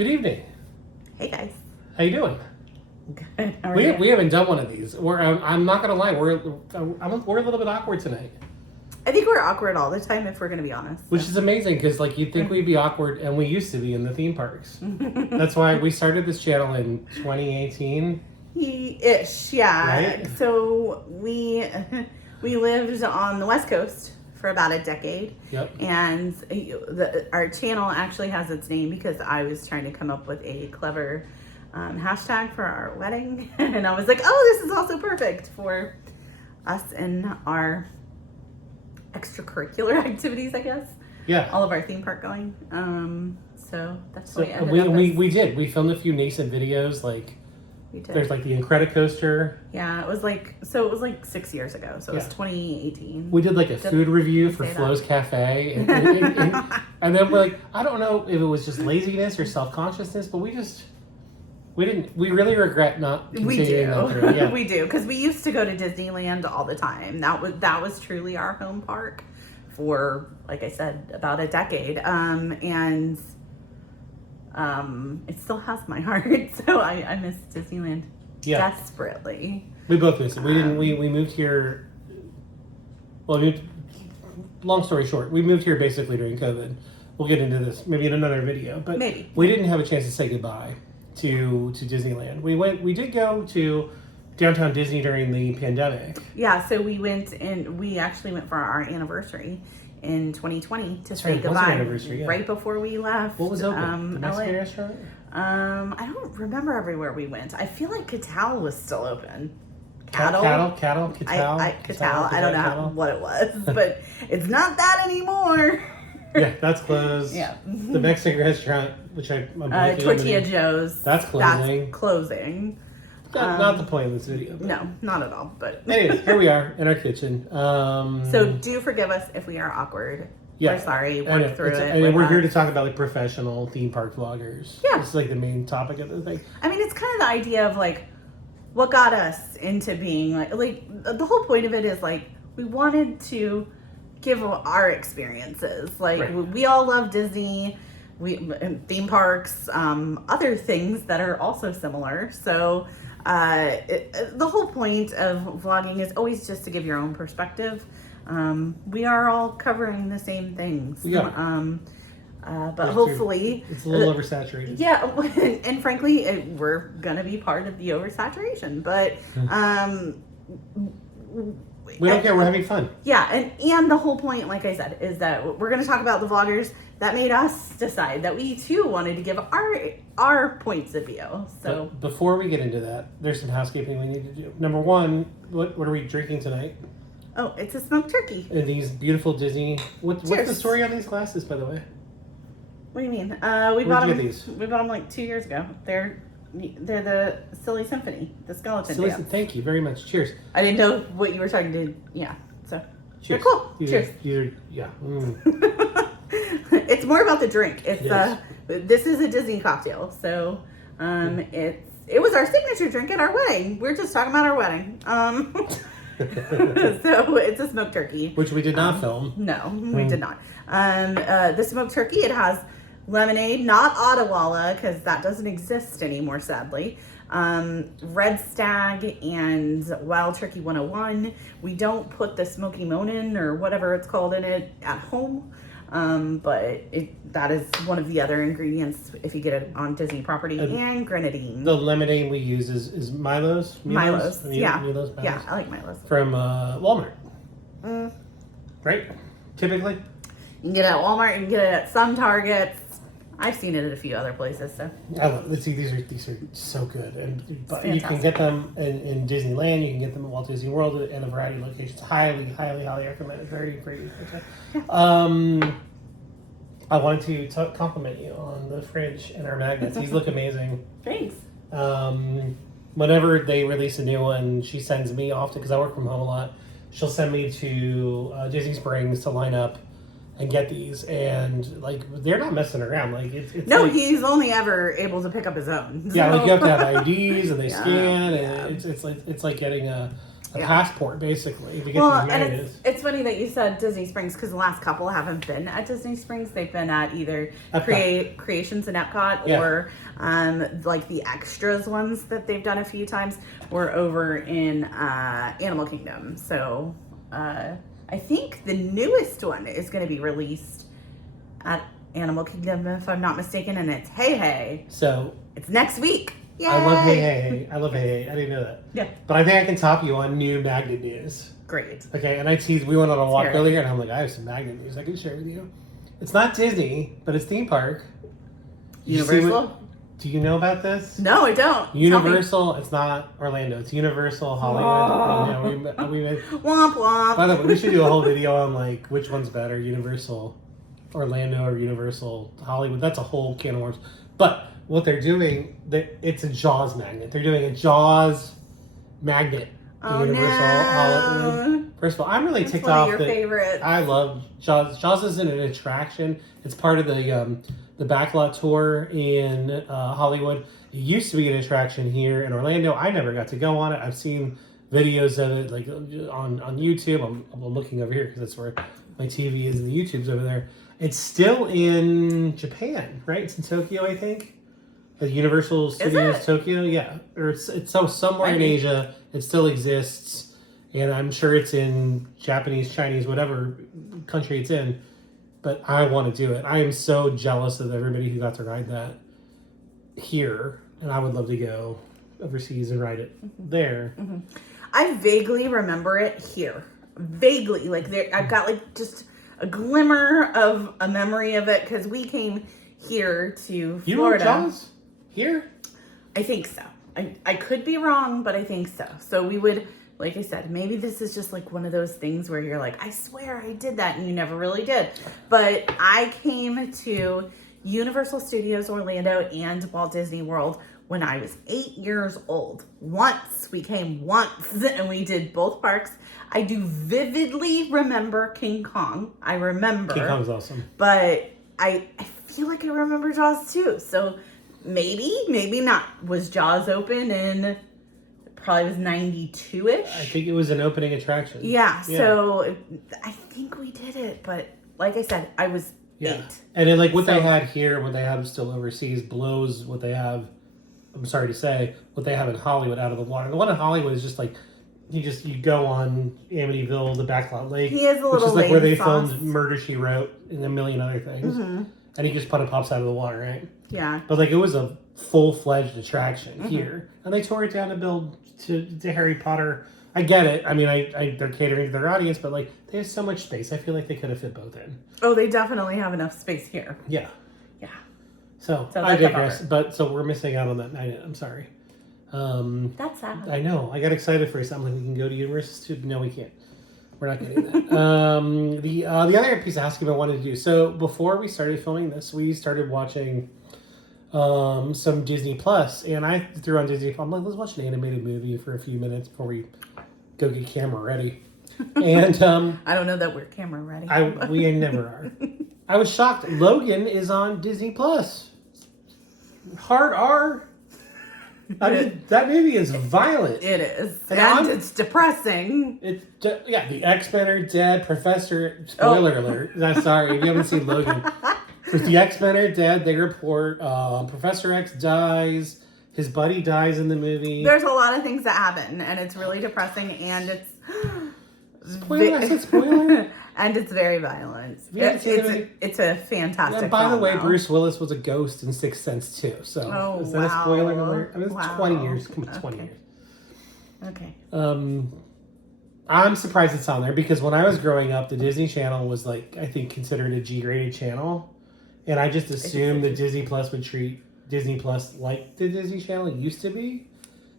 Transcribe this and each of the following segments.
Good evening. Hey guys. How you doing? Good. How are you? We haven't done one of these. I'm not gonna lie. We're a little bit awkward tonight, I think we're awkward all the time, if we're gonna be honest. which is amazing because like you'd think we'd be awkward, and we used to be in the theme parks. That's why we started this channel in 2018. Ish, yeah. Right? So we lived on the West Coast for about a decade. Yep. And our channel actually has its name because I was trying to come up with a clever hashtag for our wedding. And I was like, oh, this is also perfect for us and our extracurricular activities, I guess. Yeah. All of our theme park going. So that's So what we ended up we did. We filmed a few nascent videos. Like we did. there's like the Incredicoaster. Yeah, it was like 6 years ago. So it was 2018. We did like a food review for Flo's Cafe, and then we're like, I don't know if it was just laziness or self-consciousness, but we really regret not continuing that through. Yeah. We do, because we used to go to Disneyland all the time. That was truly our home park for, like I said, about a decade. It still has my heart, so I miss Disneyland desperately. We both miss it. We moved here. Well, long story short, we moved here basically during COVID. We'll get into this maybe in another video, but maybe we didn't have a chance to say goodbye to Disneyland. We did go to downtown Disney during the pandemic. Yeah, so we went, and we actually went for our anniversary in 2020 to say goodbye. Right before we left. What was open? The Mexican restaurant? I don't remember everywhere we went. I feel like Catal was still open. Catal. Catal. I don't know what it was, but it's not that anymore. Yeah, that's closed. Yeah. The Mexican restaurant, which I'm Tortilla Joe's. That's closing. That's closing. Not the point of this video. But. No, not at all. But anyways, here we are in our kitchen. So do forgive us if we are awkward. Yeah. We're sorry. Work through it. And we're here to talk about like professional theme park vloggers. Yeah. This is like the main topic of the thing. I mean, it's kind of the idea of like what got us into being like the whole point of it is like we wanted to give our experiences. Like we all love Disney, theme parks, other things that are also similar. So the whole point of vlogging is always just to give your own perspective. We are all covering the same things. Yeah. But hopefully it's a little oversaturated. Yeah, and frankly, we're gonna be part of the oversaturation. But we don't care. We're having fun. Yeah, and the whole point, like I said, is that we're going to talk about the vloggers that made us decide that we too wanted to give our points of view. So but before we get into that, there's some housekeeping we need to do. Number one, what are we drinking tonight? Oh, it's a smoked turkey. And these beautiful Disney. What's the story on these glasses, by the way? What do you mean? We bought them. We bought them like 2 years ago. They're the Silly Symphony, the skeleton dance. Thank you very much. Cheers. I didn't know what you were talking to. Yeah, so cheers. They're cool. Cheers. Yeah. It's more about the drink. It's this is a Disney cocktail, so it was our signature drink at our wedding. We're just talking about our wedding. So it's a smoked turkey, which we did not film. No, we did not. The smoked turkey, it has lemonade, not Ottawalla, because that doesn't exist anymore, sadly. Red Stag and Wild Turkey 101. We don't put the Smoky Monin or whatever it's called in it at home, but that is one of the other ingredients if you get it on Disney property. And grenadine. The lemonade we use is Milo's. Milo's, yeah. Milo's. Yeah, I like Milo's. From Walmart. Right? Typically? You can get it at Walmart, you can get it at some Targets. I've seen it at a few other places, so. I love it. See, these are so good, and you can get them in Disneyland. You can get them at Walt Disney World and a variety of locations. Highly, highly, highly recommended. Very great. Yeah. I wanted to compliment you on the fridge and our magnets. These look amazing. Thanks. Whenever they release a new one, she sends me off because I work from home a lot. She'll send me to Disney Springs to line up and get these, and like they're not messing around. Like it's no, like, he's only ever able to pick up his own. Yeah, like you have to have IDs and they scan, and it's like getting a passport, basically, to get Well, these and marriages. it's funny that you said Disney Springs because the last couple haven't been at Disney Springs. They've been at either Creations in Epcot or like the extras ones that they've done a few times were over in Animal Kingdom. So I think the newest one is going to be released at Animal Kingdom, if I'm not mistaken, and it's Hey Hey. So it's next week. Yay! I love Hey Hey. I love Hey Hey. I didn't know that. Yeah. But I think I can top you on new magnet news. Great. Okay, and I teased, we went on a walk earlier, and I'm like, I have some magnet news I can share with you. It's not Disney, but it's theme park. Universal? Do you know about this? No, I don't. Universal, it's not Orlando, it's Universal Hollywood. Oh. Womp womp. By the way, we should do a whole video on like which one's better, Universal Orlando or Universal Hollywood. That's a whole can of worms. But what they're doing, it's a Jaws magnet. They're doing a Jaws magnet to Universal Hollywood. First of all, I'm really ticked off that favorites. I love Jaws. Jaws isn't an attraction. It's part of the backlot tour in Hollywood. It used to be an attraction here in Orlando. I never got to go on it. I've seen videos of it like on YouTube. I'm looking over here because that's where my TV is, and the YouTube's over there. It's still in Japan, right? It's in Tokyo, I think. The Universal Studios Tokyo, yeah. Or it's so somewhere in Asia. It still exists, and I'm sure it's in Japanese, Chinese, whatever country it's in. But I want to do it. I am so jealous of everybody who got to ride that here, and I would love to go overseas and ride it there. Mm-hmm. I vaguely remember it here. Vaguely, like I've got like just a glimmer of a memory of it because we came here to Florida. You were Jaws here? I think so. I could be wrong, but I think so. So we would, like I said, maybe this is just like one of those things where you're like, I swear I did that, and you never really did. But I came to Universal Studios Orlando and Walt Disney World when I was 8 years old. We came once, and we did both parks. I do vividly remember King Kong. I remember. King Kong's awesome. But I feel like I remember Jaws too. So maybe not. Was Jaws open in, probably was 92-ish? I think it was an opening attraction. Yeah, so I think we did it. But like I said, I was 8. And then like what they had here, what they have still overseas, blows what they have, I'm sorry to say, what they have in Hollywood out of the water. The one in Hollywood is just like, you go on Amityville, the Backlot Lake, he is a which little is like where they sauce. filmed Murder, She Wrote and a million other things. Mm-hmm. And he just pops out of the water, right? Yeah. But like it was a full-fledged attraction here. And they tore it down to build to Harry Potter. I get it. I mean, they're catering to their audience, but like they have so much space. I feel like they could have fit both in. Oh, they definitely have enough space here. Yeah. Yeah. So I digress. But so we're missing out on that night. I'm sorry. That's sad. I know. I got excited for something. We can go to Universal Studios. No, we can't. We're not getting that. The other piece of housekeeping I wanted to do. So before we started filming this, we started watching some Disney Plus, and I threw on Disney. I'm like, let's watch an animated movie for a few minutes before we go get camera ready. And I don't know that we're camera ready. We never are. I was shocked. Logan is on Disney Plus. Hard R. I mean, that movie is violent. It is. And it's depressing. The X-Men are dead. Spoiler alert. No, sorry, if you haven't seen Logan. If the X-Men are dead, they report Professor X dies. His buddy dies in the movie. There's a lot of things that happen, and it's really depressing, and it's... Spoiler? I said spoiler? And it's very violent. It's a fantastic By the way, now. Bruce Willis was a ghost in Sixth Sense too. So is that a spoiler alert? I mean, it's 20 years. Come on, 20 years. Okay. I'm surprised it's on there because when I was growing up, the Disney Channel was like, I think, considered a G-rated channel. And I just assumed that Disney Plus would treat Disney Plus like the Disney Channel used to be.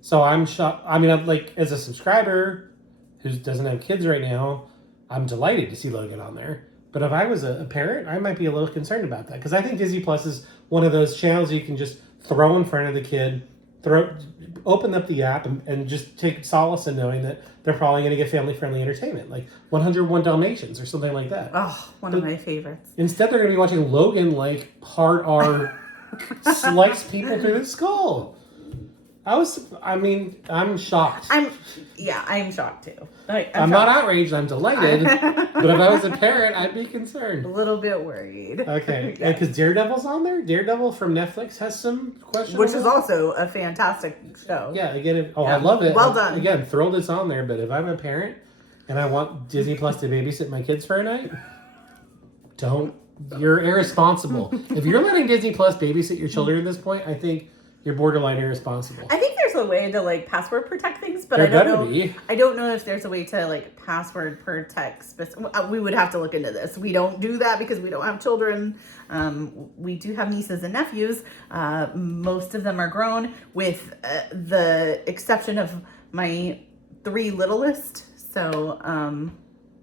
So I'm shocked. I mean, I'm like, as a subscriber who doesn't have kids right now, I'm delighted to see Logan on there. But if I was a parent, I might be a little concerned about that. Because I think Disney Plus is one of those channels you can just throw in front of the kid, open up the app, and just take solace in knowing that they're probably going to get family-friendly entertainment. Like 101 Dalmatians or something like that. Oh, one of my favorites. Instead, they're going to be watching Logan like hard R slice people through the skull. I'm shocked. I'm shocked too. I'm not outraged. I'm delighted. But if I was a parent, I'd be concerned. A little bit worried. Okay, because Daredevil's on there. Daredevil from Netflix has some questions. Which is also a fantastic show. Yeah, again, I love it. Well done. Again, thrilled it's on there. But if I'm a parent and I want Disney Plus to babysit my kids for a night, don't. You're irresponsible. If you're letting Disney Plus babysit your children at this point, I think you're borderline irresponsible. I think there's a way to like password protect things, but There I don't better know. be. I don't know if there's a way to like password protect. We would have to look into this. We don't do that because we don't have children. We do have nieces and nephews. Most of them are grown, with the exception of my 3 littlest. So,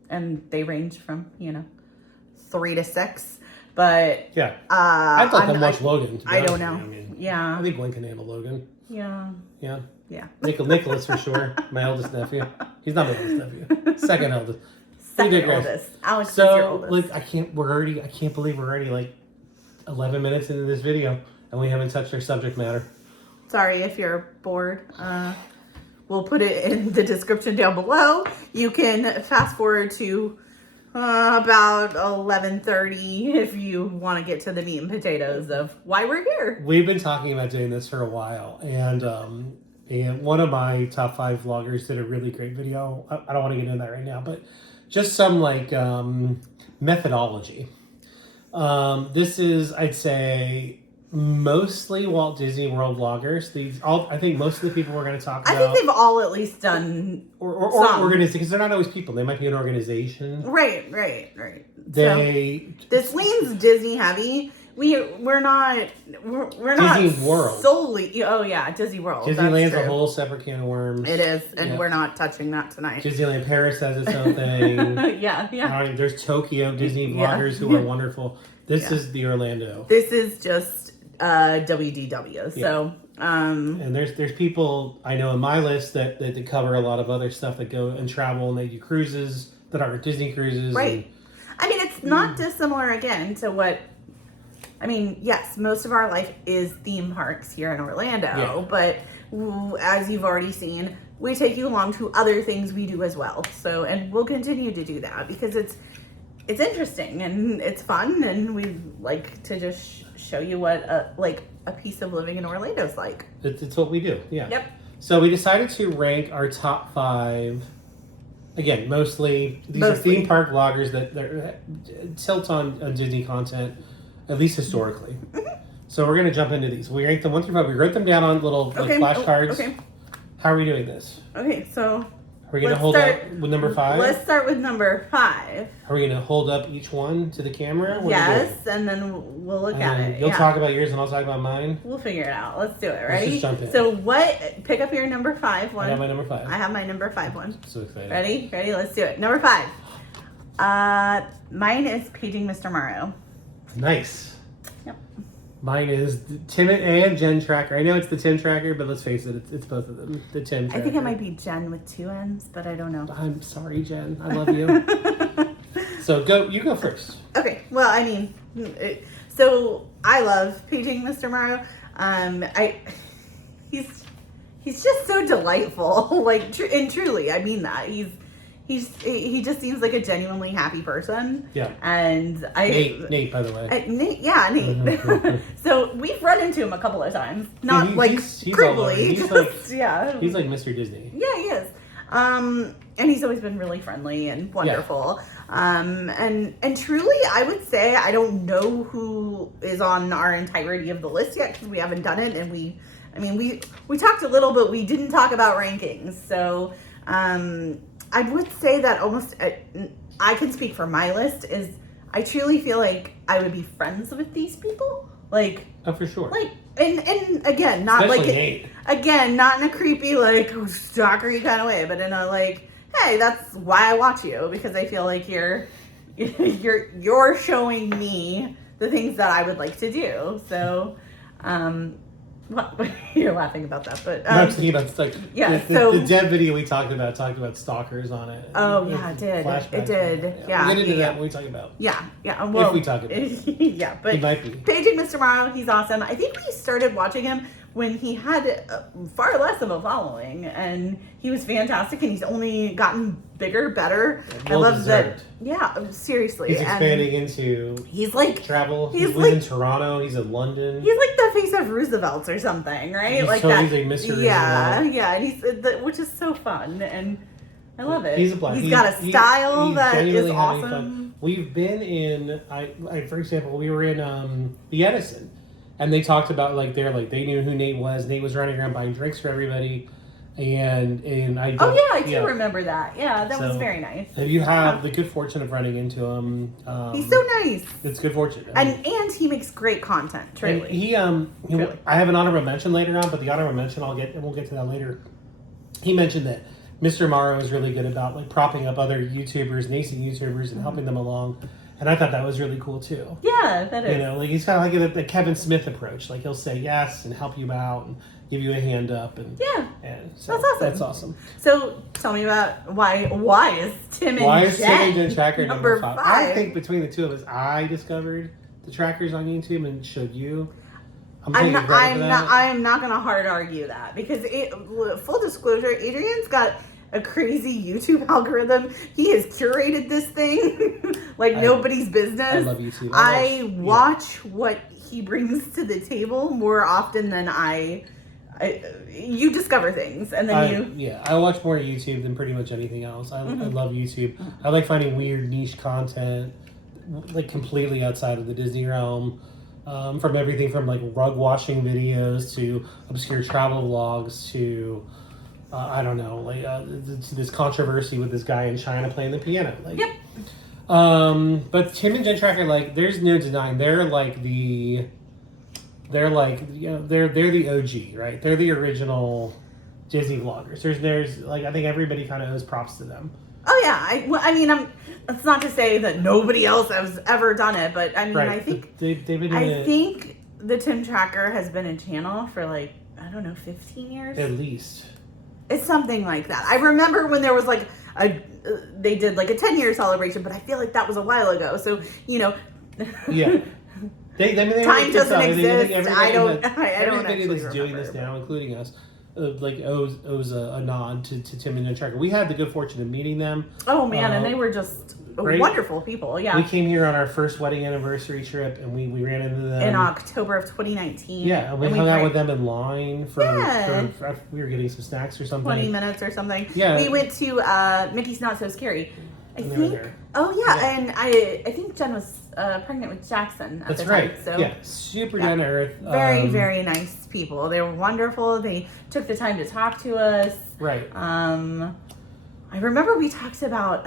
and they range from 3 to 6. But yeah, I'd let them watch Logan. I don't know. I think one can handle Logan. Yeah. Nicholas for sure. My eldest nephew. He's not my eldest nephew. Second eldest. Second oldest. Alex is your oldest. I can't believe we're already like 11 minutes into this video and we haven't touched our subject matter. Sorry if you're bored. We'll put it in the description down below. You can fast forward to about 11:30 if you want to get to the meat and potatoes of why we're here. We've been talking about doing this for a while, and one of my top 5 vloggers did a really great video. I don't want to get into that right now, but just some like methodology. This is, I'd say, mostly Walt Disney World vloggers. I think most of the people we're going to talk about. I think they've all at least done or organizations, because they're not always people. They might be an organization. Right. This leans Disney heavy. We're not Disney World solely. Oh yeah, Disney World. Disneyland's a whole separate can of worms. It is, and we're not touching that tonight. Disneyland Paris has its own thing. yeah. There's Tokyo Disney vloggers who are wonderful. This is the Orlando. This is just WDW. So and there's people I know in my list that cover a lot of other stuff, that go and travel and they do cruises that aren't Disney cruises. Right. It's not dissimilar again to what. Yes, most of our life is theme parks here in Orlando, but as you've already seen, we take you along to other things we do as well. So, and we'll continue to do that because it's interesting and it's fun, and we like to just show you what a piece of living in Orlando is like. It's what we do. Yeah. Yep. So we decided to rank our top 5. Again, mostly are theme park vloggers that tilt on Disney content, at least historically. Mm-hmm. So we're going to jump into these. We ranked them 1 through 5. We wrote them down on little flashcards. Okay. How are we doing this? Okay, so are we going to hold up with number 5? Let's start with number 5. Are we going to hold up each one to the camera? Yes, and then we'll look at it. You'll talk about yours and I'll talk about mine. We'll figure it out. Let's do it. Ready? Let's just jump in. So pick up your number 5 one. I have my number 5. I have my number 5 one. So excited. Ready? Let's do it. Number 5. Mine is Paging Mr. Morrow. Nice. Yep. Mine is Tim and Jen Tracker. I know it's the Tim Tracker, but let's face it, it's both of them. The Tim Tracker. I think it might be Jen with 2 N's, but I don't know. I'm sorry, Jen. I love you. So you go first. Okay. Well, so I love Paging Mr. Morrow. He's just so delightful. And truly, I mean that. He just seems like a genuinely happy person. Yeah. And Nate, by the way. Nate. So we've run into him a couple of times. Not he's creepily. He's like Mr. Disney. Yeah, he is. And he's always been really friendly and wonderful. Yeah. And truly, I would say I don't know who is on our entirety of the list yet because we haven't done it, and we talked a little, but we didn't talk about rankings. So I would say that almost I can speak for my list is I truly feel like I would be friends with these people. Oh, for sure. And again, not especially Nate. Again, not in a creepy stalkery kind of way, but in a hey, that's why I watch you, because I feel like you're showing me the things that I would like to do. So, what you're laughing about that, but I'm thinking about the dev video we talked about stalkers on it. Oh yeah, it did. It did. Yeah. We'll get into that when we talk about. Yeah. Well, if we talk about it. Yeah, but he might be. Paging Mr. Morrow, he's awesome. I think we started watching him when he had far less of a following, and he was fantastic, and he's only gotten bigger, better. Well I love deserved. that. Yeah, seriously. He's expanding into He's like travel. he's He lives like in Toronto. He's in London. he's like the face of Roosevelt's or something, right? He's like totally that. like Mr. Yeah, Roosevelt. yeah, and which is so fun, and I love it. He's a black. He's got a style that is genuinely having fun. awesome. We've been in. I for example, we were in the Edison, and they talked about like they knew who Nate was. Nate was running around buying drinks for everybody, and I. Oh yeah, I do remember that. Yeah, that was very nice. If you have the good fortune of running into him, he's so nice. It's good fortune, and he makes great content. Truly, and I have an honorable mention later on, but the honorable mention we'll get to that later. He mentioned that Mr. Morrow is really good about like propping up other YouTubers, nascent YouTubers, and helping them along. And I thought that was really cool too. Yeah, that is. You know, like he's kind of like the Kevin Smith approach. Like he'll say yes and help you out and give you a hand up. And and so that's awesome. That's awesome. So tell me about why is Tim and Jen Tracker number 5? 5? I think between the two of us, I discovered the trackers on YouTube and showed you. I'm not gonna hard argue that because full disclosure, Adrian's got a crazy YouTube algorithm. He has curated this thing like nobody's business. I love YouTube. I watch what he brings to the table more often than you discover things and then I watch more YouTube than pretty much anything else. I love YouTube. I like finding weird niche content like completely outside of the Disney realm. From everything from like rug washing videos to obscure travel vlogs to I don't know, like this controversy with this guy in China playing the piano. Like, but Tim and Jen Tracker, like, there's no denying they're the OG, right? They're the original Disney vloggers. There's like I think everybody kind of owes props to them. Oh yeah, it's not to say that nobody else has ever done it, but I mean, I think they've been doing it. I think the Tim Tracker has been a channel for like, I don't know, 15 years? At least. It's something like that. I remember when there was like they did like a 10-year celebration, but I feel like that was a while ago. So, Yeah. Time doesn't exist. I don't everybody actually that's doing this now, including us, owes a nod to Tim and Jen Tracker. We had the good fortune of meeting them. Oh man, and they were just wonderful people. Yeah, we came here on our first wedding anniversary trip, and we ran into them in October of 2019. Yeah, and we hung out with them in line for we were getting some snacks or something. 20 minutes or something. Yeah, we went to Mickey's Not So Scary. I think. Oh yeah, and I think Jen was pregnant with Jackson at the time. That's right. So yeah, super down to earth. Very very nice people. They were wonderful. They took the time to talk to us. Right. I remember we talked about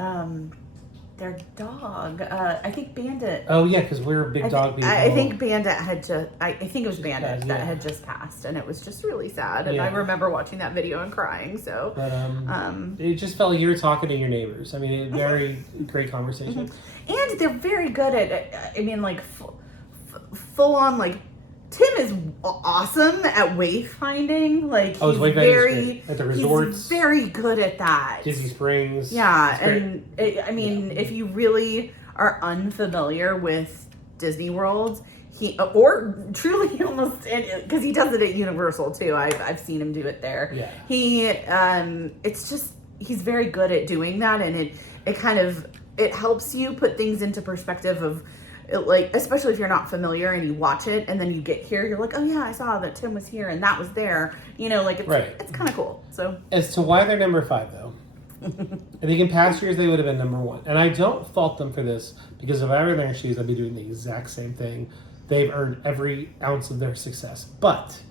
their dog. I think Bandit. Oh yeah, because we're big dog people. I think Bandit had just. I think it was Bandit that had just passed, and it was just really sad. And I remember watching that video and crying. So, but it just felt like you were talking to your neighbors. I mean, very great conversation. And they're very good at. I mean, like full on like. Tim is awesome at wayfinding. Like he's very at the resorts. He's very good at that. Disney Springs. Yeah, and if you really are unfamiliar with Disney World, or truly almost because he does it at Universal too. I've seen him do it there. Yeah. It's just he's very good at doing that, and it helps you put things into perspective of. Like, especially if you're not familiar and you watch it and then you get here, you're like, oh yeah, I saw that Tim was here and that was there. You know, like it's kind of cool. So as to why they're number 5 though, I think in past years they would have been number 1, and I don't fault them for this because if I were in their shoes, I'd be doing the exact same thing. They've earned every ounce of their success, but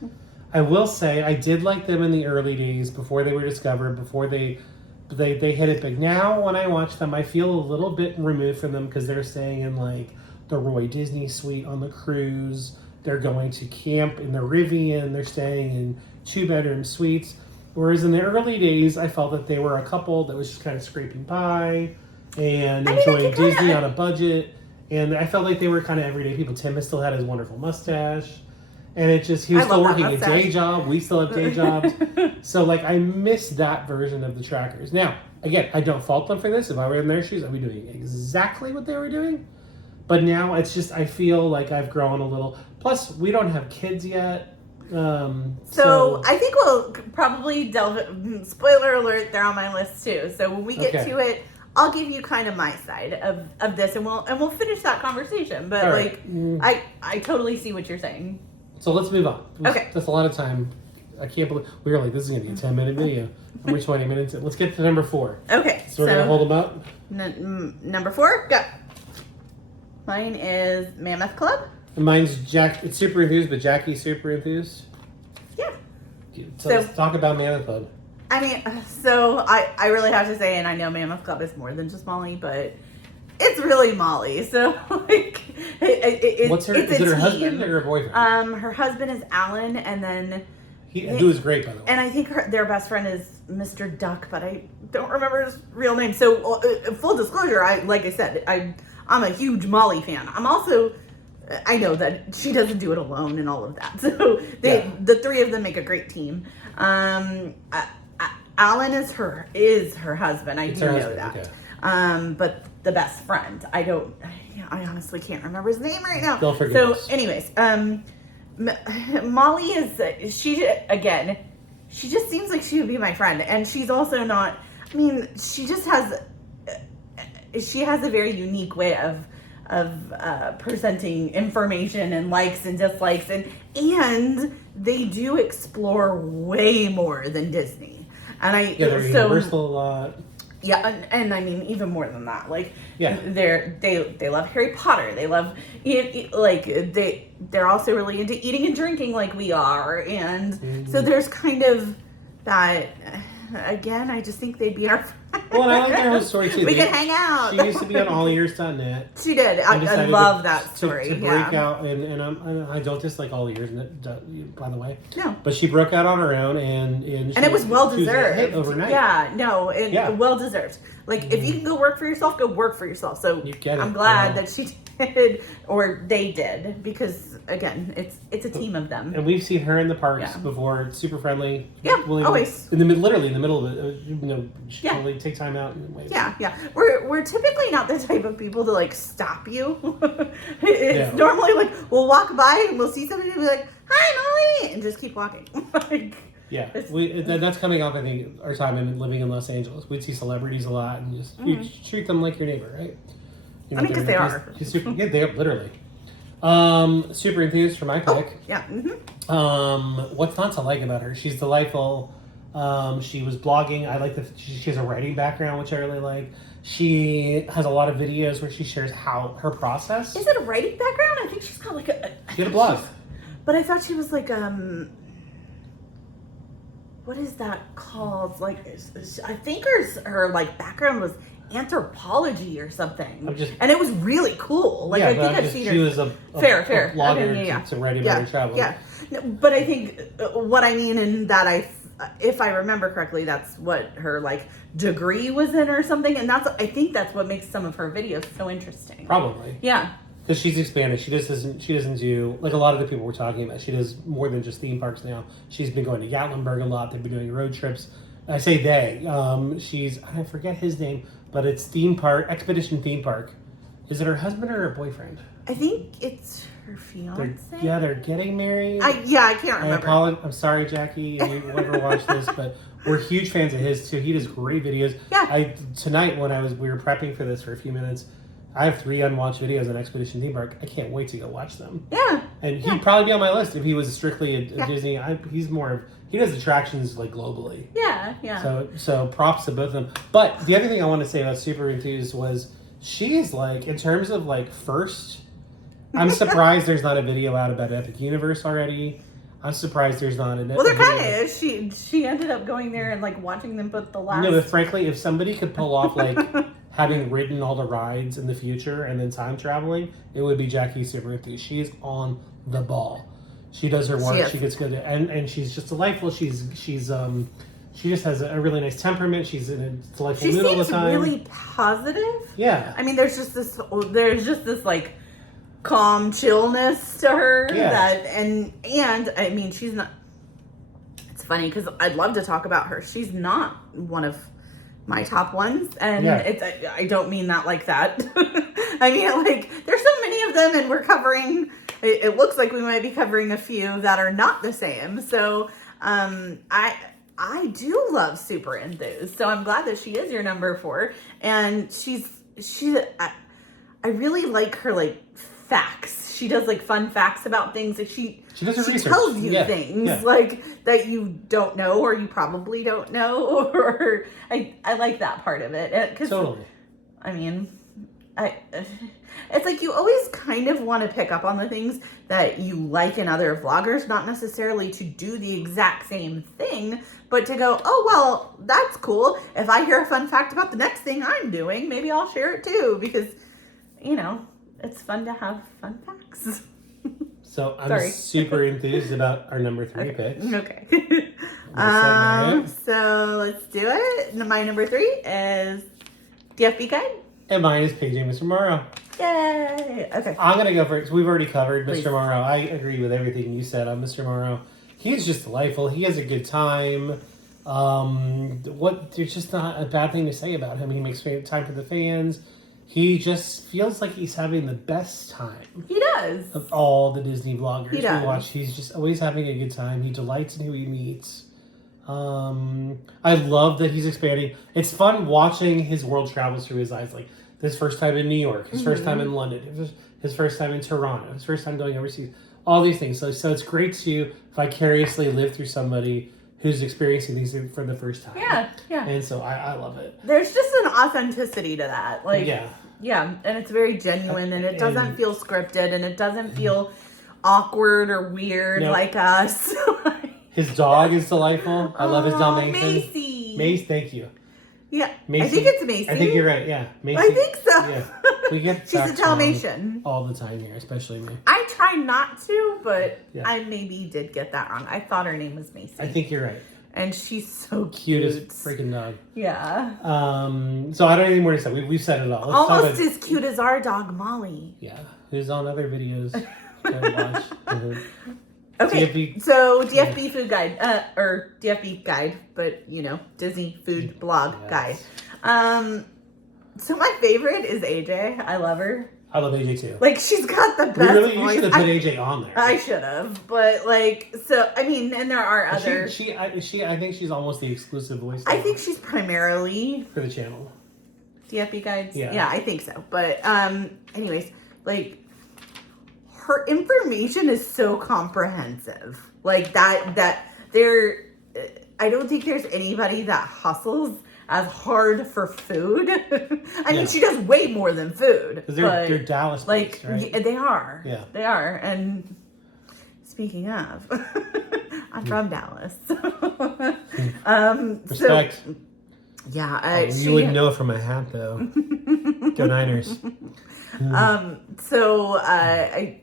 I will say I did like them in the early days before they were discovered, before they hit it big. Now when I watch them, I feel a little bit removed from them because they're staying in like the Roy Disney suite on the cruise. They're going to camp in the Rivian. They're staying in 2-bedroom suites. Whereas in the early days, I felt that they were a couple that was just kind of scraping by and enjoying Disney on a budget. And I felt like they were kind of everyday people. Tim still had his wonderful mustache. And he was still working a day job. We still have day jobs. So like I miss that version of the trackers. Now, again, I don't fault them for this. If I were in their shoes, I'd be doing exactly what they were doing. But now it's just, I feel like I've grown a little. Plus, we don't have kids yet. So I think we'll probably delve. Spoiler alert! They're on my list too. So when we get to it, I'll give you kind of my side of this, and we'll finish that conversation. But I totally see what you're saying. So let's move on. Okay, that's a lot of time. I can't believe we were like, this is gonna be a 10-minute video. We're 20 minutes in. Let's get to number 4. Okay, so we're gonna hold them up. Number 4, go. Mine is Mammoth Club. And mine's Jack. It's Super Enthused, but Jackie's Super Enthused. Yeah. So let's talk about Mammoth Club. I mean, so I really have to say, and I know Mammoth Club is more than just Molly, but it's really Molly. So like, What's her? Is it her husband or her boyfriend? Her husband is Alan, and then who is great, by the way. And I think their best friend is Mr. Duck, but I don't remember his real name. So full disclosure, like I said, I'm a huge Molly fan. I'm also, I know that she doesn't do it alone and all of that. So the three of them make a great team. Alan is her husband. I do know that. Okay. But the best friend, I honestly can't remember his name right now. Don't forget. So, anyways, Molly is she just seems like she would be my friend, and she's also not. I mean, she has a very unique way of presenting information and likes and dislikes, and they do explore way more than Disney. And they're Universal a lot. Yeah, and I mean even more than that. Like, they love Harry Potter. They love they're also really into eating and drinking like we are, and so there's kind of that. Again, I just think they'd be our friends. Well, and I like their whole story too. We could hang out. She used to be on alleyears.net. She did. I love that story. To break out, and I don't dislike All Ears, by the way. No. But she broke out on her own, and it was well deserved. Hit overnight. Yeah, no, well deserved. Like, if you can go work for yourself, go work for yourself. So I'm glad that she did, or they did, because again, it's a team of them. And we've seen her in the parks before. It's super friendly. Yeah, always. Literally in the middle of it. She can really take time out and wait. Yeah. We're typically not the type of people to like stop you. It's normally like we'll walk by and we'll see somebody and be like, "Hi, Molly," and just keep walking. That's coming off. I think our time in living in Los Angeles, we'd see celebrities a lot and just you treat them like your neighbor, right? I mean, because they are. They are literally. Super Enthused for my pick. Yeah. What's not to like about her? She's delightful. She was blogging. I like she has a writing background, which I really like. She has a lot of videos where she shares her process. Is it a writing background? I think she's got like she had a blog. But I thought she was like what is that called? Like, I think her like background was anthropology or something, and it was really cool. Like, I think I've seen her. She was a fair blogger to writing about her travel. Yeah, no, but I think what I mean in that if I remember correctly, that's what her like degree was in or something, and I think that's what makes some of her videos so interesting. Probably. Yeah. Because she's expanded. She doesn't do like a lot of the people we're talking about. She does more than just theme parks now. She's been going to Gatlinburg a lot. They've been doing road trips. I say they. I forget his name, but it's Expedition Theme Park. Is it her husband or her boyfriend? I think it's her fiance. They're getting married. I can't remember. I'm sorry, Jackie, if you ever watch this, but we're huge fans of his too. He does great videos. Yeah. Tonight when we were prepping for this for a few minutes, I have 3 unwatched videos on Expedition Theme Park. I can't wait to go watch them. Yeah. And he'd probably be on my list if he was strictly a Disney. He does attractions like globally. Yeah. So props to both of them. But the other thing I want to say about Super Enthused was she is like, in terms of like first, I'm surprised there's not a video out about Epic Universe already. I'm surprised there's not a Well, there kind of is. She ended up going there and like watching them put the last. No, but frankly, if somebody could pull off like having ridden all the rides in the future and then time traveling, it would be Jackie Super Enthused. She is on the ball. She does her work. She gets good, and she's just delightful. She just has a really nice temperament. She's in a delightful mood all the time. She seems really positive. Yeah. I mean, there's just this like calm chillness to her that, and I mean, she's not. It's funny because I'd love to talk about her. She's not one of my top ones, and Yeah. I don't mean that like that. I mean, like, there's so many of them, and we're covering, it looks like we might be covering a few that are not the same. So, I do love Super Enthused, so I'm glad that she is your number 4. And I really like her, like, facts. She does, like, fun facts about things. Like, she does her research. tells you things like that you don't know, or you probably don't know, or I like that part of it. 'Cause, totally. I mean, it's like you always kind of want to pick up on the things that you like in other vloggers, not necessarily to do the exact same thing, but to go, oh, well, that's cool. If I hear a fun fact about the next thing I'm doing, maybe I'll share it too, because, you know, it's fun to have fun facts. So I'm super enthused about our number 3 pick. Okay. Right? So let's do it. My number 3 is DFB Guide. And mine is PJ Mr. Morrow. Yay! Okay. I'm going to go first. We've already covered Please. Mr. Morrow. I agree with everything you said on Mr. Morrow. He's just delightful. He has a good time. There's just not a bad thing to say about him. He makes time for the fans. He just feels like he's having the best time. He does. Of all the Disney vloggers He does. we watch. He's just always having a good time. He delights in who he meets. I love that he's expanding. It's fun watching his world travels through his eyes. Like, his first time in New York, his first time in London, his first time in Toronto, his first time going overseas, all these things. So it's great to vicariously live through somebody who's experiencing these for the first time. Yeah. And so I love it. There's just an authenticity to that. Like, yeah, and it's very genuine, and it doesn't feel scripted, and it doesn't feel awkward or weird like us. His dog is delightful. I love his Dalmatian. Macy, thank you. Yeah, Macy, I think it's Macy. I think you're right. Yeah, Macy. I think so. Yeah, we get She's a Dalmatian all the time here, especially me. I try not to, but I maybe did get that wrong. I thought her name was Macy. I think you're right. And she's so cute as freaking dog. Yeah. So I don't have anything more to say. We've said it all. Almost as cute as our dog Molly. Yeah, who's on other videos that I watch. Okay, DFB. so DFB Food Guide, or DFB Guide, but, you know, Disney Food Blog Guide. So my favorite is AJ. I love her. I love AJ too. Like, she's got the best voice. You should have put AJ on there. I should have, but, like, so, I mean, and there are other... I think she's almost the exclusive voice. I think she's primarily... for the channel. DFB Guides? Yeah, I think so. But, anyways, like... her information is so comprehensive. Like I don't think there's anybody that hustles as hard for food. I mean, she does way more than food. Because they're Dallas based, right? They are. Yeah. They are. And speaking of, I'm from Dallas. Respect. So, yeah. You wouldn't know it from my hat, though. Go Niners. So I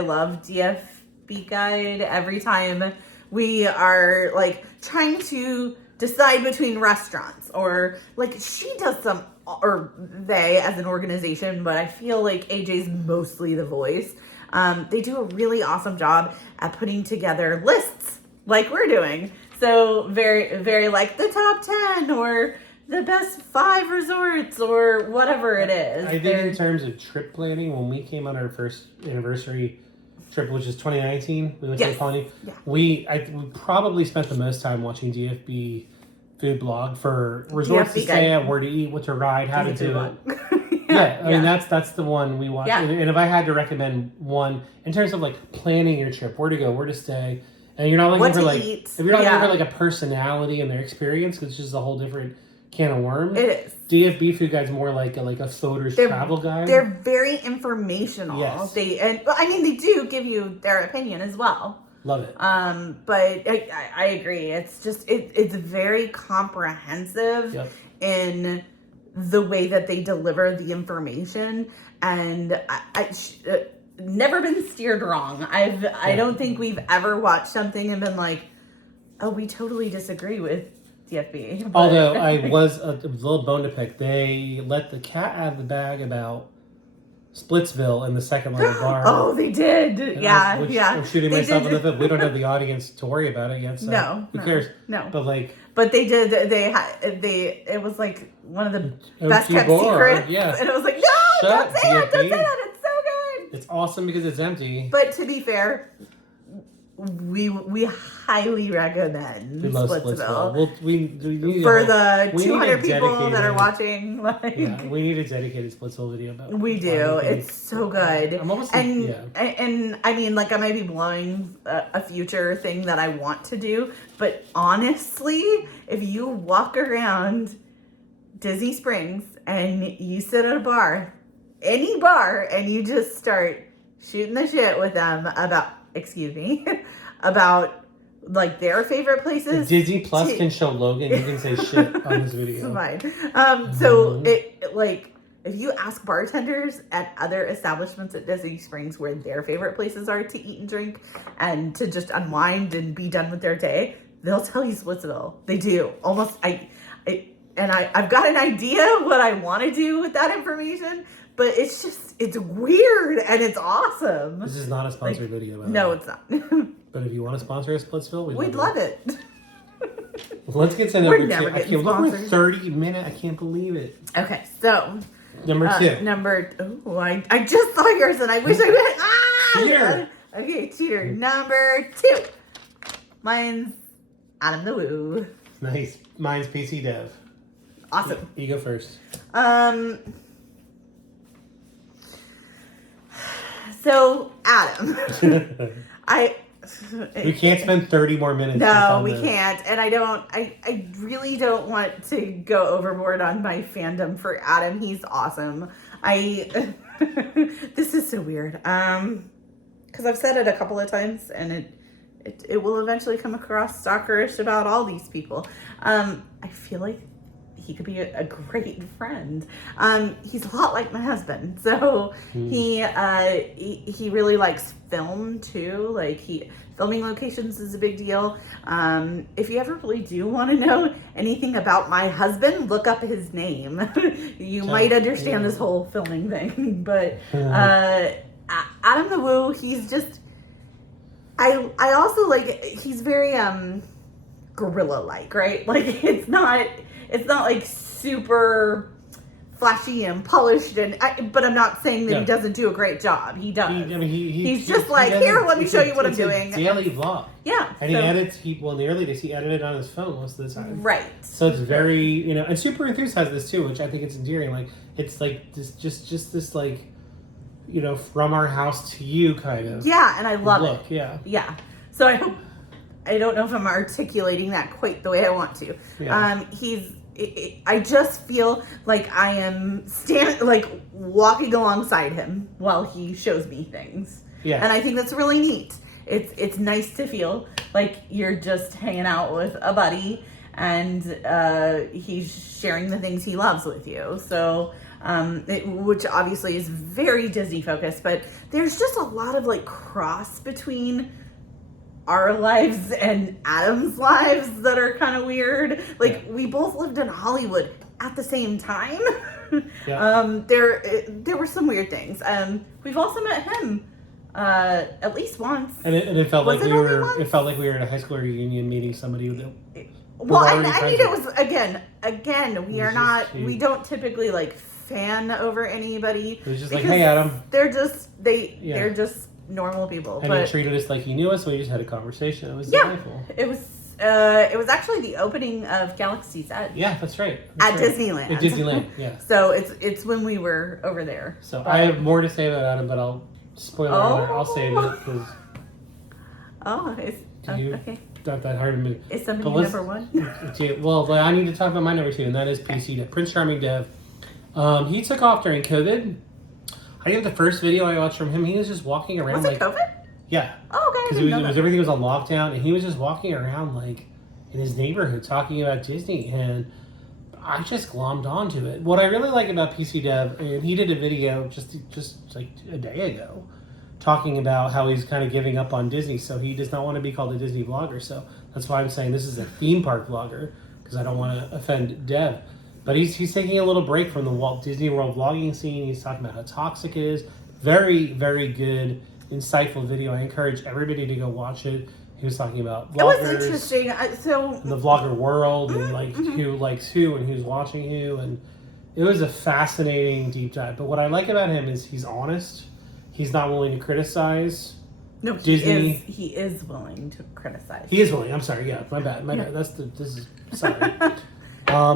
love DFB Guide. Every time we are like trying to decide between restaurants, or like she does some, or they as an organization, but I feel like AJ's mostly the voice. They do a really awesome job at putting together lists like we're doing. So very, very like the top 10 or the best 5 resorts or whatever it is. I think in terms of trip planning, when we came on our first anniversary trip, which is 2019, we went to the Colony. Yeah. We probably spent the most time watching DFB Food Blog for resorts to stay at, where to eat, what to ride, how to do it. I mean that's the one we watched. Yeah. And if I had to recommend one in terms of like planning your trip, where to go, where to stay, and you're not looking for like if you're not looking for like a personality and their experience, because it's just a whole different can of worms. It is. DFB Food Guide's more like a photo's travel guide. They're very informational. Yes. They do give you their opinion as well. Love it. But I agree. It's just it's very comprehensive in the way that they deliver the information, and I never been steered wrong. I don't think we've ever watched something and been like, oh, we totally disagree with DFB. Although I was a little bone to pick. They let the cat out of the bag about Splitsville in the second level bar. Oh, they did. Yeah. I'm shooting myself in the foot. We don't have the audience to worry about it yet, so who cares? No. But they did. It was like one of the best kept secrets. Yeah. And it was like, no, don't say that. Don't say that. It's so good. It's awesome because it's empty. But to be fair, we highly recommend Splitsville. Well, we need for the 200 people that are watching. We need a dedicated Splitsville video about. We do. It's so good. I'm almost and I mean, like, I may be blowing a future thing that I want to do, but honestly, if you walk around Disney Springs and you sit at a bar, any bar, and you just start shooting the shit with them about like their favorite places. Disney Plus can show Logan. You can say shit on this video. It's fine. So it like, if you ask bartenders at other establishments at Disney Springs where their favorite places are to eat and drink and to just unwind and be done with their day, they'll tell you Splitsville. They do. Almost. I've got an idea what I want to do with that information, but it's weird and it's awesome. This is not a sponsored video, by the way. No, it's not. But if you want to sponsor us, Splitsville, we'd love it. Let's get to number 2. I can't believe 30 minutes. I can't believe it. Okay, so number 2. I just saw yours and I wish I would. Cheater. Okay, cheater. Number 2. Mine's Adam the Woo. Nice. Mine's PC Dev. Awesome. You go first. So Adam, we can't spend 30 more minutes. No, we can't. And I really don't want to go overboard on my fandom for Adam. He's awesome. This is so weird. Because I've said it a couple of times and it will eventually come across stalkerish about all these people. I feel like he could be a great friend. He's a lot like my husband. So he really likes film too. Like filming locations is a big deal. If you ever really do want to know anything about my husband, look up his name. You might understand this whole filming thing. But Adam the Woo, he's just, I also like, he's very gorilla-like, right? Like it's not like super flashy and polished, but I'm not saying that he doesn't do a great job. He does. He's just like, here, let me show you what I'm doing. It's a daily vlog. Yeah. And he edits, in the early days, he edited on his phone most of the time. Right. So it's very, and Super Enthused has this too, which I think it's endearing. Like, it's like this, just this, like, from our house to you kind of. Yeah, and I love look. it. Yeah. Yeah. So I don't know if I'm articulating that quite the way I want to. Yeah. I just feel like I am walking alongside him while he shows me things. Yeah. And I think that's really neat. It's nice to feel like you're just hanging out with a buddy and he's sharing the things he loves with you. So, which obviously is very Disney focused, but there's just a lot of like cross between our lives and Adam's lives that are kind of weird. Like we both lived in Hollywood at the same time. Yeah. There were some weird things. We've also met him at least once. And it felt like we were. It felt like we were at a high school reunion meeting somebody with it. Well, I mean, it was again. We are not. We don't typically like fan over anybody. It was just like, hey, Adam. They're just normal people. And he treated us like he knew us. We just had a conversation. It was delightful. It was actually the opening of Galaxy's Edge. Yeah, that's right. At Disneyland. At Disneyland, yeah. So it's when we were over there. So I have more to say about Adam, but I'll spoiler alert. I'll save it because. Okay. Not that hard to move. Is somebody number 1? Well, I need to talk about my number 2, and that is PC Dev, Prince Charming Dev. He took off during COVID. I think the first video I watched from him, he was just walking around. Was it COVID? Yeah. Oh, okay. Because everything was on lockdown, and he was just walking around like in his neighborhood talking about Disney, and I just glommed onto it. What I really like about PC Dev, and he did a video just like a day ago, talking about how he's kind of giving up on Disney, so he does not want to be called a Disney vlogger. So that's why I'm saying this is a theme park vlogger, because I don't want to offend Dev. But he's taking a little break from the Walt Disney World vlogging scene. He's talking about how toxic it is. Very, very good, insightful video. I encourage everybody to go watch it. He was talking about vloggers. It was interesting. The vlogger world and like who likes who and who's watching who, and it was a fascinating deep dive. But what I like about him is he's honest. He's not willing to criticize. No, Disney. He is willing to criticize. He is willing. I'm sorry. Yeah, my bad. Sorry.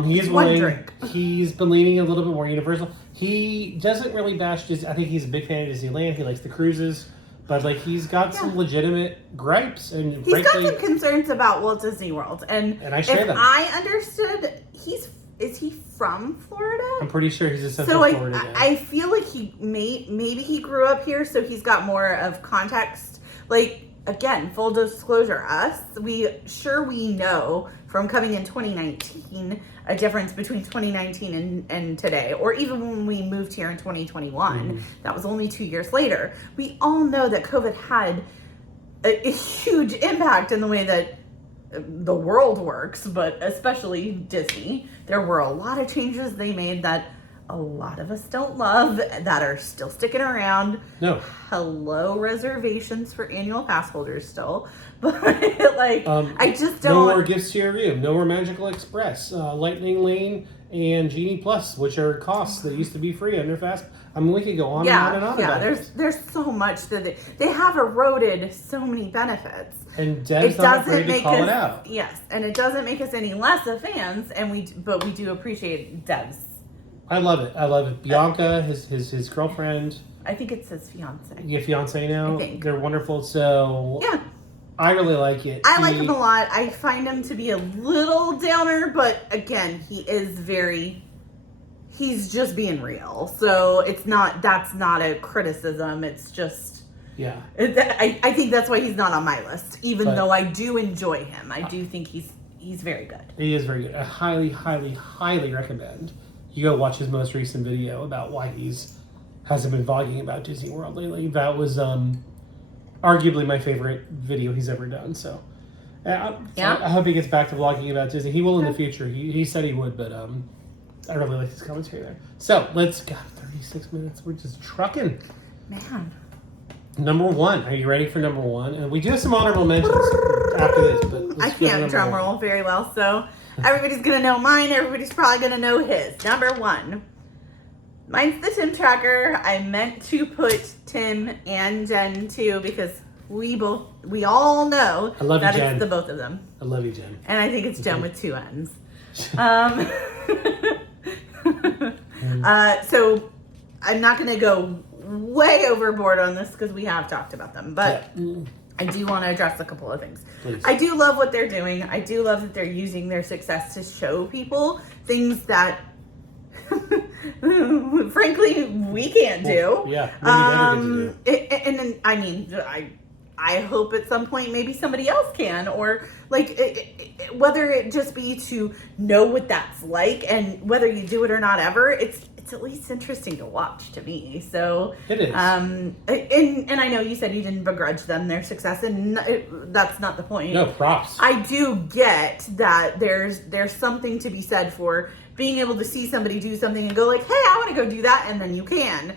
He is willing. He's been leaning a little bit more universal. He doesn't really bash Disney. I think he's a big fan of Disneyland. He likes the cruises. But like he's got some legitimate gripes, and he's got some concerns about Walt Disney World, and I share them. I understood, is he from Florida? I'm pretty sure he's a Central Florida guy. I feel like maybe he grew up here, so he's got more of context. Like again, full disclosure, we know from coming in 2019 a difference between 2019 and today, or even when we moved here in 2021, that was only 2 years later. We all know that COVID had a huge impact in the way that the world works, but especially Disney. There were a lot of changes they made that a lot of us don't love, that are still sticking around. No. Hello, reservations for annual pass holders still. But like, I just don't. No more Gifts to Your Room. No more Magical Express, Lightning Lane, and Genie Plus, which are costs that used to be free under Fast. I mean, we could go on and on and on about it. There's so much that they have eroded so many benefits. And Deb's not afraid to call it out. Yes, and it doesn't make us any less of fans, but we do appreciate Deb's. I love it. Bianca, his girlfriend. I think it's his fiance. Yeah, fiance now. I think. They're wonderful. So yeah, I really like it. I like him a lot. I find him to be a little downer, but again, he's just being real. So that's not a criticism. It's just, yeah. I think that's why he's not on my list, even though I do enjoy him. I do think he's very good. He is very good. I highly, highly, highly recommend you go watch his most recent video about why hasn't been vlogging about Disney World lately. That was arguably my favorite video he's ever done. So I hope he gets back to vlogging about Disney. He will in the future. He said he would, but I really like his commentary there. So let's go. 36 minutes. We're just trucking. Man. Number one. Are you ready for number one? And we do have some honorable mentions after this, but I can't drum roll very well, so everybody's gonna know mine. Everybody's probably gonna know his. Number one. Mine's the Tim tracker. I meant to put Tim and Jen too, because we all know that it's the both of them. I love you, Jen. And I think it's Jen with two N's. So I'm not going to go way overboard on this because we have talked about them, but I do want to address a couple of things. Please. I do love what they're doing. I do love that they're using their success to show people things that frankly we can't do. Yeah. And I mean, I hope at some point maybe somebody else can, or like whether it just be to know what that's like, and whether you do it or not ever, it's at least interesting to watch to me. So it is. And I know you said you didn't begrudge them their success, and that's not the point. No, props. I do get that there's something to be said for being able to see somebody do something and go like, hey, I want to go do that, and then you can.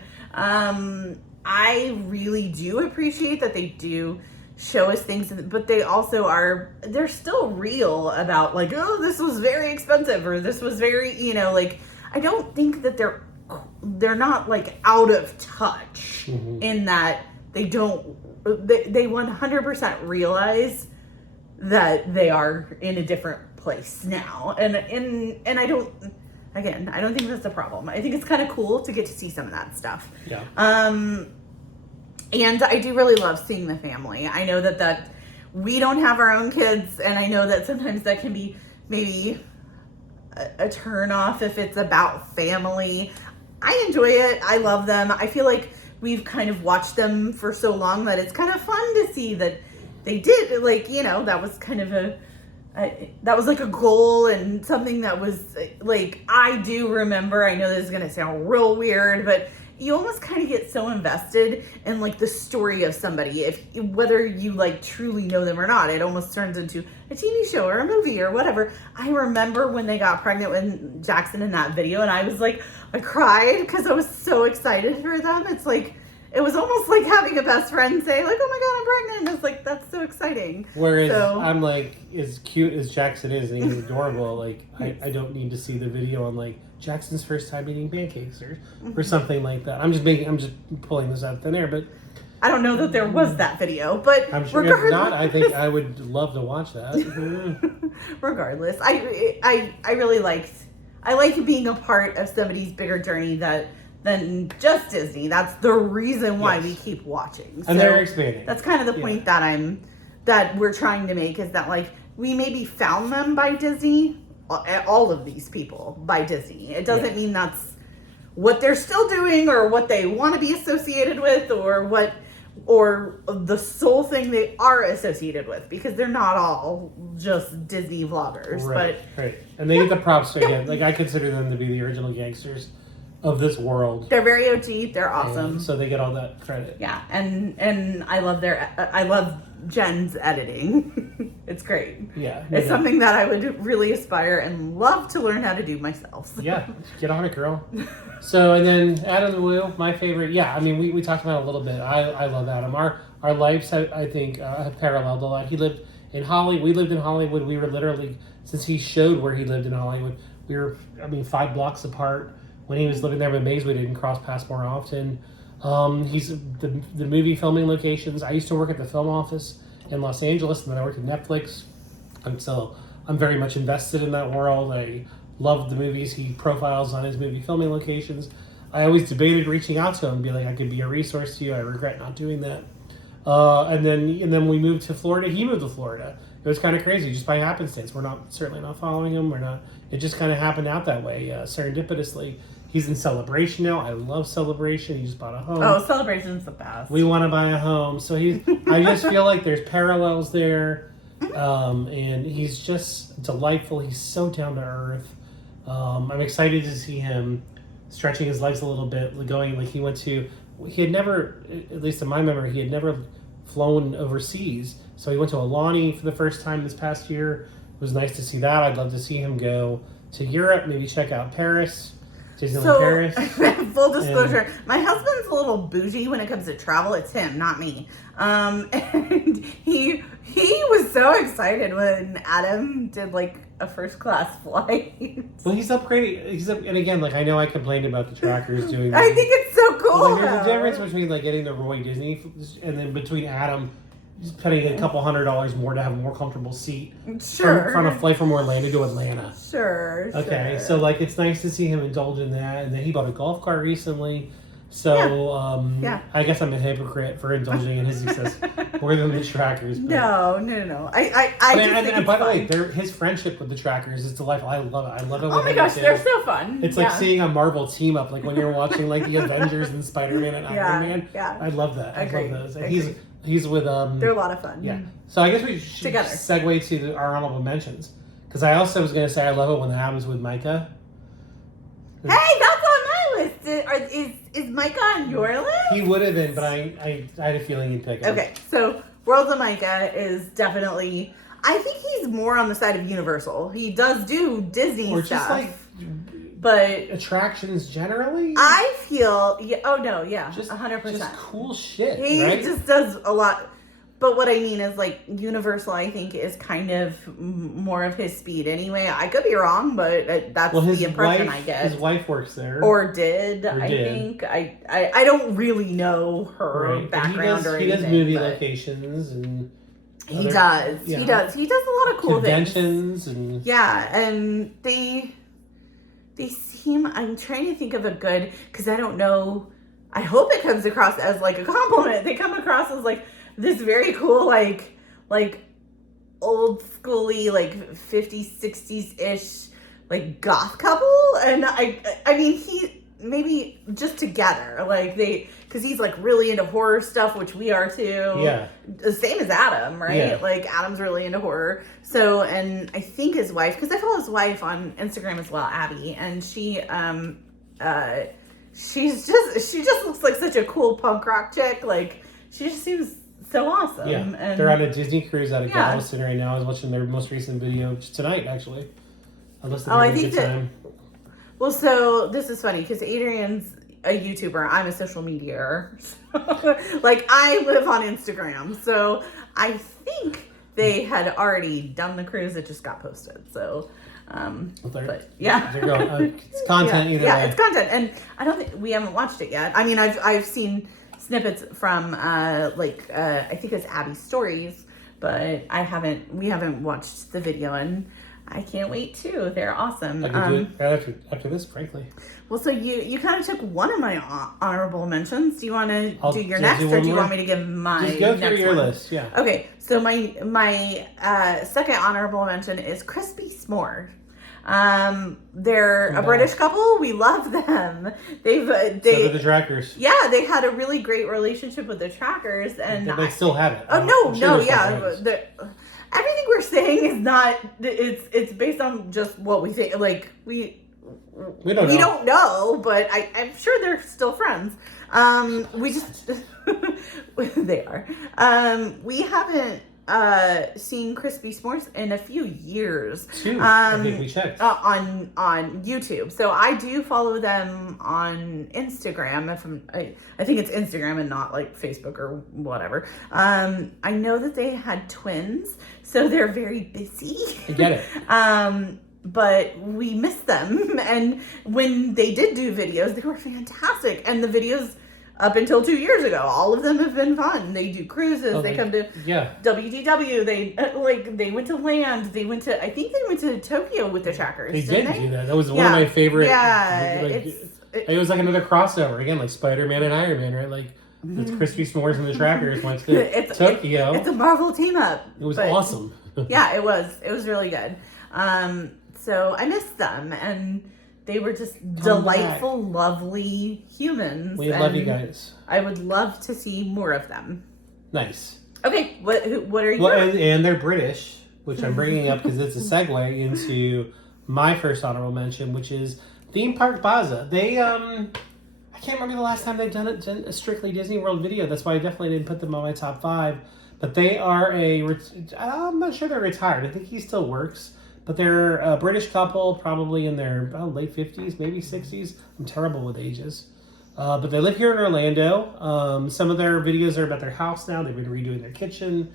I really do appreciate that they do show us things, but they also they're still real about like, oh, this was very expensive, or this was very, like, I don't think that they're not like out of touch in that they 100% realize that they are in a different place now, and I don't think that's a problem. I think it's kind of cool to get to see some of that stuff. Yeah. And I do really love seeing the family. I know that we don't have our own kids, and I know that sometimes that can be maybe a turn off if it's about family. I enjoy it. I love them. I feel like we've kind of watched them for so long that it's kind of fun to see that they did, like, that was kind of that was like a goal, and something that was like, I do remember, I know this is going to sound real weird, but you almost kind of get so invested in like the story of somebody, whether you like truly know them or not. It almost turns into a TV show or a movie or whatever. I remember when they got pregnant with Jackson in that video, and I was like, I cried because I was so excited for them. It's like, it was almost like having a best friend say like, oh my God, I'm pregnant. It's like, that's so exciting. Whereas I'm like, as cute as Jackson is and he's adorable, like I don't need to see the video on like Jackson's first time eating pancakes or something like that. I'm just pulling this out of thin air, but I don't know that there was that video, but I'm sure if not, I think I would love to watch that. Regardless, I really liked being a part of somebody's bigger journey than just Disney. That's the reason why we keep watching. And they're expanding. That's kind of the point that we're trying to make, is that like we maybe found them by Disney, all of these people by Disney. It doesn't mean that's what they're still doing or what they want to be associated with or the sole thing they are associated with, because they're not all just Disney vloggers. Right. And they get the props again. Like I consider them to be the original gangsters of this world. They're very OG. They're awesome. And so they get all that credit. Yeah, and I love Jen's editing. It's great. Yeah, it's something that I would really aspire and love to learn how to do myself. Yeah, get on it, girl. So, and then Adam the Woo, my favorite. Yeah, I mean, we talked about it a little bit. I love Adam. Our lives, I think, have paralleled a lot. He lived in Hollywood. We lived in Hollywood. We were literally, since he showed where he lived in Hollywood, we were, 5 blocks apart. When he was living there with Maze, we didn't cross paths more often. He's the movie filming locations. I used to work at the film office in Los Angeles, and then I worked at Netflix. And so I'm very much invested in that world. I love the movies he profiles on his movie filming locations. I always debated reaching out to him and be like, I could be a resource to you. I regret not doing that. And then we moved to Florida. He moved to Florida. It was kind of crazy, just by happenstance. We're certainly not following him. It just kind of happened out that way, serendipitously. He's in Celebration now. I love Celebration. He just bought a home. Oh, Celebration's the best. We want to buy a home. So I just feel like there's parallels there. And he's just delightful. He's so down to earth. I'm excited to see him stretching his legs a little bit, he had never, at least in my memory, he had never flown overseas. So he went to Alani for the first time this past year. It was nice to see that. I'd love to see him go to Europe, maybe check out Paris. Paris. Full disclosure, my husband's a little bougie when it comes to travel. It's him, not me. And he was so excited when Adam did like a first class flight. Well, he's upgrading. And again, like I know I complained about the trackers doing. I think it's so cool. Like, there's a difference between like getting the Roy Disney and then between Adam just paying a couple $100 more to have a more comfortable seat. Sure. From a flight from Orlando to Atlanta. Sure. Okay, so like it's nice to see him indulge in that, and then he bought a golf cart recently. So I guess I'm a hypocrite for indulging in his success more than the trackers. But. No. I just think by the way, his friendship with the trackers is delightful. I love it. Oh my gosh, they're so fun. It's like seeing a Marvel team up, like when you're watching like the Avengers and Spider-Man and Iron Man. Yeah. I love that. I love those. And he's with They're a lot of fun. Yeah. So I guess we should segue to our honorable mentions, because I also was going to say I love it when that happens with Micah. Hey, that's on my list. Is Micah on your list? He would have been, but I had a feeling he'd pick him. Okay, so Worlds of Micah is definitely. I think he's more on the side of Universal. He does do Disney or stuff. Just like, but attractions generally. I feel 100%. Just cool shit. He right? just does a lot. But what I mean is, like, Universal, I think, is kind of more of his speed anyway. I could be wrong, but that's the impression I get. His wife works there. Or did. I think. I don't really know her background or anything. He does movie locations and... He does. He does a lot of cool conventions and... Yeah, and they seem... I'm trying to think of a good... Because I don't know... I hope it comes across as, like, a compliment. They come across as, like... This very cool, like old schooly, like 50s, 60s-ish, like goth couple. And I mean, he maybe just together, like because he's like really into horror stuff, which we are too. Yeah. The same as Adam, right? Yeah. Like Adam's really into horror. So, and I think his wife, because I follow his wife on Instagram as well, Abby, and she, she just looks like such a cool punk rock chick. Like, she just seems so awesome. Yeah, and they're on a Disney cruise out of Galveston right now. I was watching their most recent video tonight, actually. I listened to I think that. Well, so this is funny because Adrian's a YouTuber. I'm a social media. Like, I live on Instagram, so I think they had already done the cruise. It just got posted. So, but yeah, they're going. It's content either way. Yeah, it's content, and I don't think we haven't watched it yet. I mean, I've seen snippets from I think it's Abby's stories, but we haven't watched the video, and I can't wait too. They're awesome. I can do it right after this, frankly. Well, so you kind of took one of my honorable mentions. Do you want to do your next, or do you want me to give my Just go through next your one? list, yeah. Okay, so my second honorable mention is Crispy S'mores. They're a British couple. We love them. So the Trackers. Yeah, they had a really great relationship with the Trackers, and they still have it. Everything we're saying is not. It's based on just what we think. Like we don't know, but I'm sure they're still friends. We just they are. We haven't seen Crispy S'mores in a few years. I think we checked on YouTube. So I do follow them on Instagram. I think it's Instagram and not like Facebook or whatever. I know that they had twins, so they're very busy. I get it. But we miss them, and when they did do videos, they were fantastic. And the videos up until 2 years ago, all of them have been fun. They do cruises. They come to WDW. They went to land. I think they went to Tokyo with the Trackers. They did do that. That was one of my favorite. Yeah, it was like another crossover again, like Spider-Man and Iron Man, right? Like it's Crispy S'mores and the Trackers went to Tokyo. It's a Marvel team up. It was awesome. Yeah, it was. It was really good. So I missed them, and they were just delightful, lovely humans. We love you guys. I would love to see more of them. Nice. Okay, what are you? Well, and they're British, which I'm bringing up because it's a segue into my first honorable mention, which is Theme Park Baza. They I can't remember the last time they've done a strictly Disney World video. That's why I definitely didn't put them on my top 5. But they are I'm not sure they're retired. I think he still works. But they're a British couple, probably in their late 50s, maybe 60s. I'm terrible with ages. But they live here in Orlando. Some of their videos are about their house now. They've been redoing their kitchen.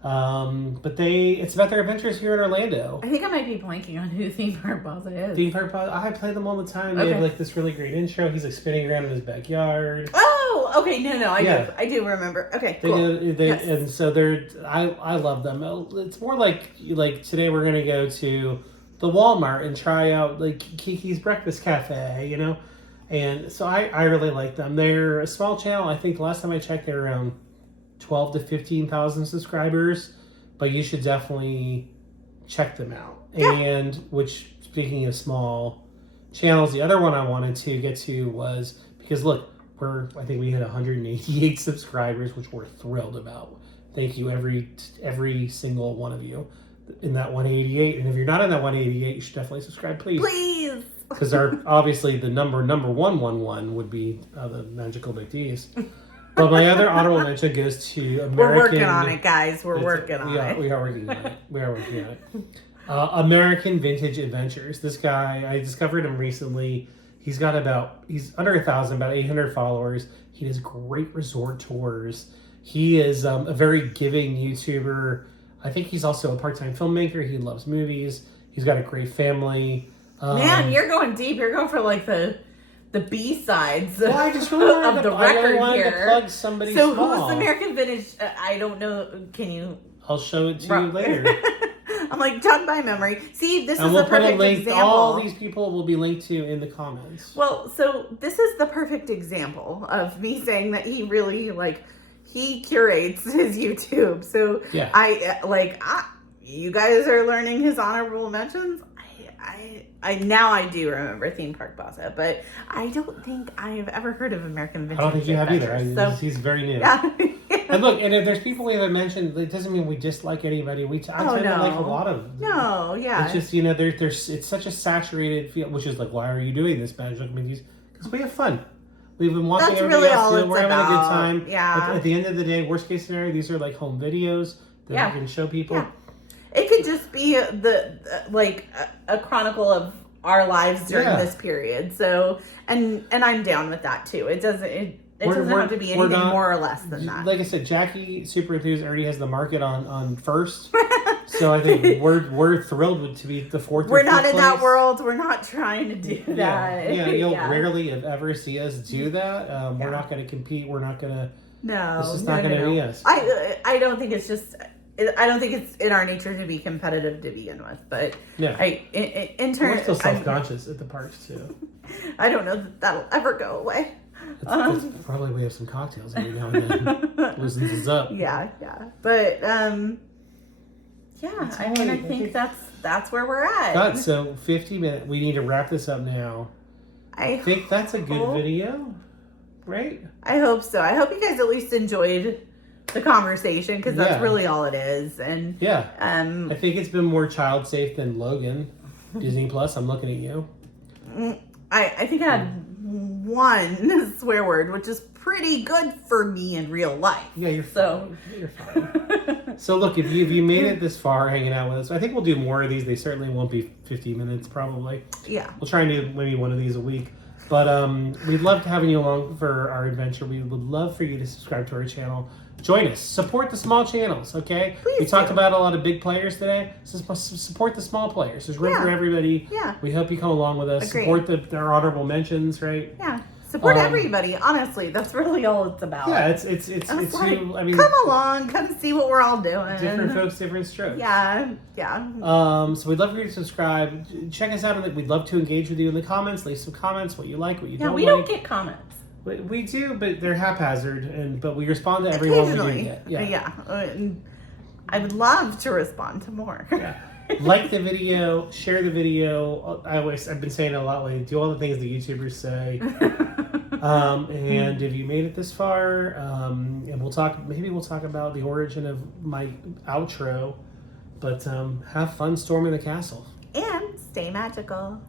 But it's about their adventures here in Orlando. I think I might be blanking on who Theme Park Baza is. Theme Park Baza, I play them all the time. They have like this really great intro. He's like spinning around in his backyard. Oh, okay. No, I do remember. Okay, cool. Yes. And so I love them. It's more like today we're gonna go to the Walmart and try out like Kiki's Breakfast Cafe, and so I really like them. They're a small channel. I think last time I checked, they were around 12 to 15,000 subscribers, but you should definitely check them out. Yeah. And which, speaking of small channels, the other one I wanted to get to was because look, I think we hit 188 subscribers, which we're thrilled about. Thank you every single one of you in that 188. And if you're not in that 188, you should definitely subscribe, please. Please. Because obviously the number 111 would be the magical McDs. But my other honorable mention goes to American... We're working on it, guys. We are working on it. We are working on it. American Vintage Adventures. This guy, I discovered him recently. He's under 1,000, about 800 followers. He does great resort tours. He is a very giving YouTuber. I think he's also a part-time filmmaker. He loves movies. He's got a great family. Man, you're going deep. You're going for like the B-sides I just really of the record here. To plug somebody so small. Who's American Vintage? I don't know. Can you? I'll show it to you later. I'm like, jog by memory. See, this and is we'll the perfect example. All these people will be linked to in the comments. Well, so this is the perfect example of me saying that he really he curates his YouTube. So yeah. You guys are learning his honorable mentions. I do remember Theme Park Baza, but I don't think I've ever heard of American Vintage. I don't think you have either. So, he's very new. Yeah. And look, and if there's people we haven't mentioned, it doesn't mean we dislike anybody. I tend to like a lot of them. No, yeah. It's just, there's it's such a saturated field, which is like, why are you doing this, Magic McD's? Because we have fun. We've been watching That's everybody really else all do it. it's We're having a about. good time. Yeah. At the end of the day, worst case scenario, these are like home videos that we can show people. Yeah. It could just be a chronicle of our lives during this period. So, and I'm down with that too. It doesn't have to be anything more or less than that. Like I said, Jackie Super Enthused already has the market on first. So I think we're thrilled to be the fourth. We're not in that world. We're not trying to do that. Yeah, you'll rarely ever see us do that. We're not going to compete. We're not going to. No, this is not going to be us. I don't think it's just. I don't think it's in our nature to be competitive to begin with. But in turn, we're still self-conscious at the parks too. I don't know that that'll ever go away. That's probably we have some cocktails every now and then. Loosens us up. Yeah. But I think that's where we're at. God, so 50 minutes. We need to wrap this up now. I think that's a good video, right? I hope so. I hope you guys at least enjoyed the conversation, because that's really all it is. And I think it's been more child safe than Logan. Disney Plus. I'm looking at you. I think I had one swear word, which is pretty good for me in real life. Yeah, you're fine. So look, if you made it this far hanging out with us, I think we'll do more of these. They certainly won't be 15 minutes, probably. Yeah. We'll try and do maybe one of these a week. But we'd love to having you along for our adventure. We would love for you to subscribe to our channel. Join us. Support the small channels, okay? Please we talked about a lot of big players today. So support the small players. There's room for everybody. Yeah. We hope you come along with us. Agreed. Support their honorable mentions, right? Yeah. Support everybody. Honestly, that's really all it's about. Yeah, it's like, who, I mean, come along, come see what we're all doing. Different folks, different strokes. Yeah. So we'd love for you to subscribe. Check us out. We'd love to engage with you in the comments. Leave some comments, what you like, what you don't like. We don't get comments. We do, but they're haphazard, but we respond to everyone we do get. Yeah. I would love to respond to more. Yeah. Like the video, share the video. I've been saying it a lot lately. Do all the things the YouTubers say. And if you made it this far, and maybe we'll talk about the origin of my outro. But have fun storming the castle. And stay magical.